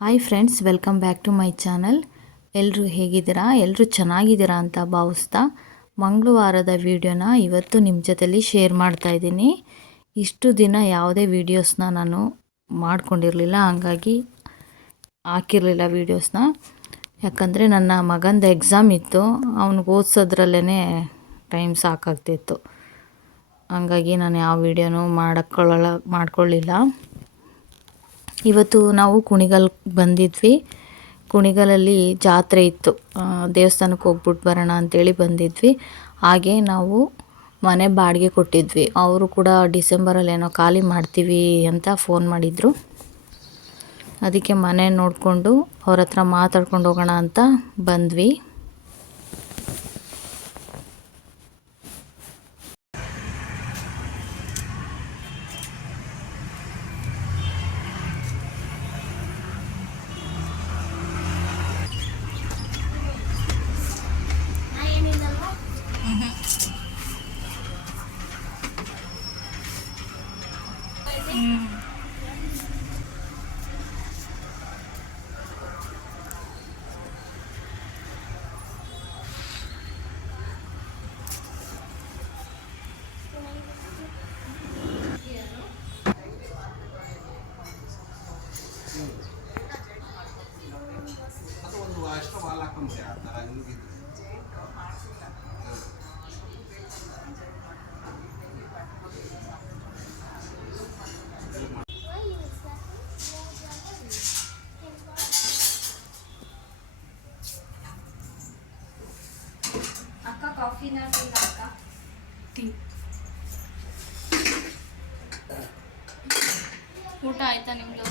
Hi friends welcome back to my channel ಎಲ್ಲರೂ ಹೇಗಿದ್ದೀರಾ? ಎಲ್ಲರೂ ಚೆನ್ನಾಗಿದ್ದೀರಾ ಅಂತ ಭಾವಿಸ್ತಾ ಮಂಗಳವಾರದ ವಿಡಿಯೋನ ಇವತ್ತು ನಿಮ್ಮ ಜೊತೆಲಿ ಶೇರ್ ಮಾಡ್ತಾ ಇದ್ದೀನಿ. ಇಷ್ಟು ದಿನ ಯಾವುದೇ ವೀಡಿಯೋಸ್ನ ನಾನು ಮಾಡ್ಕೊಂಡಿರಲಿಲ್ಲ, ಹಾಗಾಗಿ ಹಾಕಿರಲಿಲ್ಲ ವೀಡಿಯೋಸ್ನ ಯಾಕಂದರೆ ನನ್ನ ಮಗಂದು ಎಕ್ಸಾಮ್ ಇತ್ತು, ಅವ್ನಿಗೆ ಓದಿಸೋದ್ರಲ್ಲೇ ಟೈಮ್ ಸಾಕಾಗ್ತಿತ್ತು. ಹಂಗಾಗಿ ನಾನು ಯಾವ ವೀಡಿಯೋನೂ ಮಾಡಕ್ಕೊಳ್ಳಲ್ಲ ಮಾಡ್ಕೊಳ್ಳಿಲ್ಲ. ಇವತ್ತು ನಾವು ಕುಣಿಗಲ್ಗೆ ಬಂದಿದ್ವಿ. ಕುಣಿಗಲಲ್ಲಿ ಜಾತ್ರೆ ಇತ್ತು. ದೇವಸ್ಥಾನಕ್ಕೆ ಹೋಗ್ಬಿಟ್ಟು ಬರೋಣ ಅಂತೇಳಿ ಬಂದಿದ್ವಿ. ಹಾಗೆ ನಾವು ಮನೆ ಬಾಡಿಗೆ ಕೊಟ್ಟಿದ್ವಿ. ಅವರು ಕೂಡ ಡಿಸೆಂಬರಲ್ಲಿ ಏನೋ ಖಾಲಿ ಮಾಡ್ತೀವಿ ಅಂತ ಫೋನ್ ಮಾಡಿದರು. ಅದಕ್ಕೆ ಮನೆ ನೋಡಿಕೊಂಡು ಅವ್ರ ಹತ್ರ ಮಾತಾಡ್ಕೊಂಡು ಹೋಗೋಣ ಅಂತ ಬಂದ್ವಿ. ಅಕ್ಕ ಕಾಫಿನ ಟೀನಾ ಅಕ್ಕ ಊಟ ಆಯ್ತಾ ನಿಮ್ದು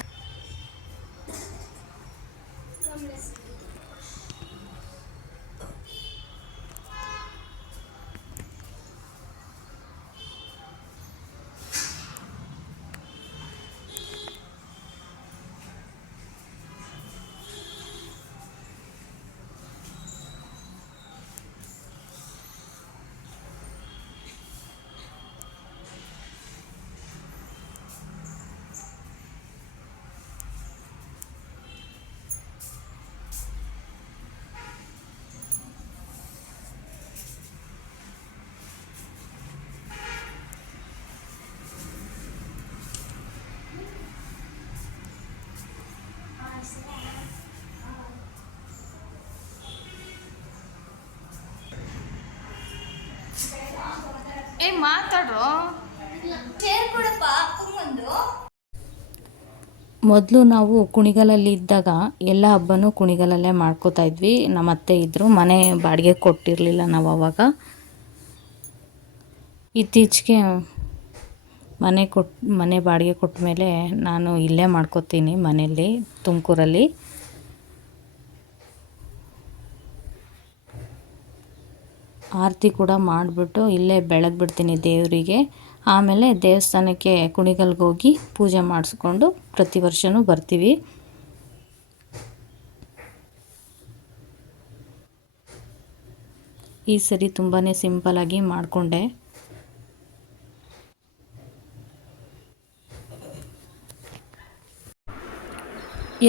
ಮಾತಾಡ್ರು? ಮೊದಲು ನಾವು ಕುಣಿಗಲಲ್ಲಿ ಇದ್ದಾಗ ಎಲ್ಲ ಹಬ್ಬನೂ ಕುಣಿಗಲಲ್ಲೇ ಮಾಡ್ಕೋತಾ ಇದ್ವಿ. ನಮ್ಮ ಅತ್ತೆ ಇದ್ದರು ಮನೆ ಬಾಡಿಗೆ ಕೊಟ್ಟಿರಲಿಲ್ಲ ನಾವು ಅವಾಗ. ಇತ್ತೀಚೆಗೆ ಮನೆ ಕೊಟ್ಟು ಮನೆ ಬಾಡಿಗೆ ಕೊಟ್ಟ ಮೇಲೆ ನಾನು ಇಲ್ಲೇ ಮಾಡ್ಕೋತೀನಿ ಮನೆಯಲ್ಲಿ ತುಮಕೂರಲ್ಲಿ. ಆರತಿ ಕೂಡ ಮಾಡಿಬಿಟ್ಟು ಇಲ್ಲೇ ಬೆಳಗ್ಗೆ ಬಿಡ್ತೀನಿ ದೇವರಿಗೆ. ಆಮೇಲೆ ದೇವಸ್ಥಾನಕ್ಕೆ ಕುಣಿಗಲ್ಗೆ ಹೋಗಿ ಪೂಜೆ ಮಾಡಿಸ್ಕೊಂಡು ಪ್ರತಿ ವರ್ಷವೂ ಬರ್ತೀವಿ. ಈ ಸರಿ ತುಂಬಾ ಸಿಂಪಲಾಗಿ ಮಾಡಿಕೊಂಡೆ.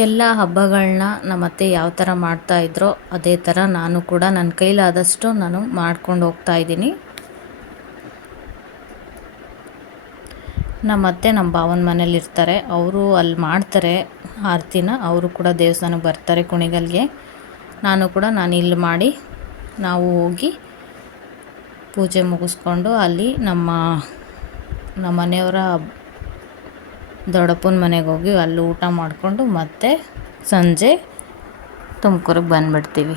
ಎಲ್ಲ ಹಬ್ಬಗಳನ್ನ ನಮ್ಮ ಅತ್ತೆ ಯಾವ ಥರ ಮಾಡ್ತಾಯಿದ್ರೋ ಅದೇ ಥರ ನಾನು ಕೂಡ ನನ್ನ ಕೈಲಾದಷ್ಟು ನಾನು ಮಾಡ್ಕೊಂಡು ಹೋಗ್ತಾ ಇದ್ದೀನಿ. ನಮ್ಮ ಅತ್ತೆ ನಮ್ಮ ಭಾವನ ಮನೇಲಿ ಇರ್ತಾರೆ. ಅವರು ಅಲ್ಲಿ ಮಾಡ್ತಾರೆ ಆರತಿನ. ಅವರು ಕೂಡ ದೇವಸ್ಥಾನಕ್ಕೆ ಬರ್ತಾರೆ ಕುಣಿಗಲ್ಗೆ. ನಾನು ಕೂಡ ನಾನು ಇಲ್ಲಿ ಮಾಡಿ ನಾವು ಹೋಗಿ ಪೂಜೆ ಮುಗಿಸ್ಕೊಂಡು ಅಲ್ಲಿ ನಮ್ಮ ನಮ್ಮ ಮನೆಯವರ ದೊಡ್ಡಪ್ಪನ ಮನೆಗೆ ಹೋಗಿ ಅಲ್ಲಿ ಊಟ ಮಾಡಿಕೊಂಡು ಮತ್ತೆ ಸಂಜೆ ತುಮ್ಕೂರಿಗೆ ಬಂದುಬಿಡ್ತೀವಿ.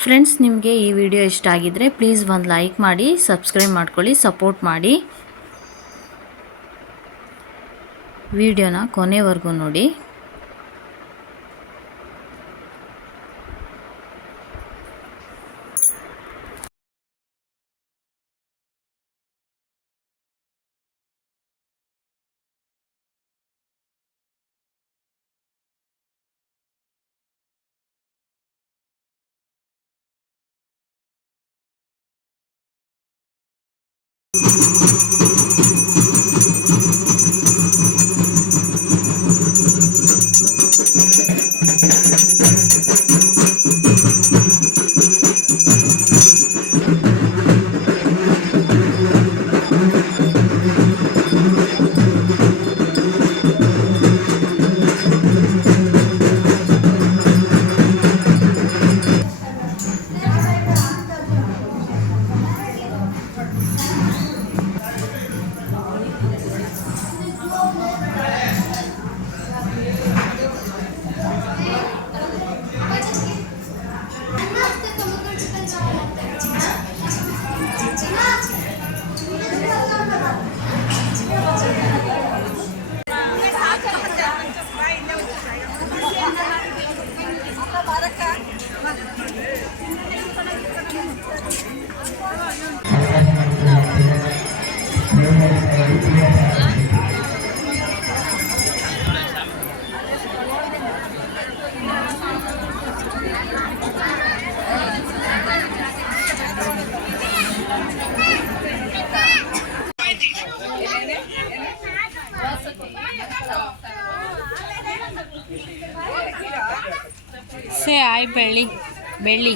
ಫ್ರೆಂಡ್ಸ್ ನಿಮಗೆ ಈ ವಿಡಿಯೋ ಇಷ್ಟ ಆಗಿದ್ದರೆ ಪ್ಲೀಸ್ ಒಂದು ಲೈಕ್ ಮಾಡಿ ಸಬ್ಸ್ಕ್ರೈಬ್ ಮಾಡ್ಕೊಳ್ಳಿ ಸಪೋರ್ಟ್ ಮಾಡಿ. ವಿಡಿಯೋನ ಕೊನೆವರೆಗೂ ನೋಡಿ. ಸೇ ಆಯ್ ಬೆಳ್ಳಿ ಬೆಳ್ಳಿ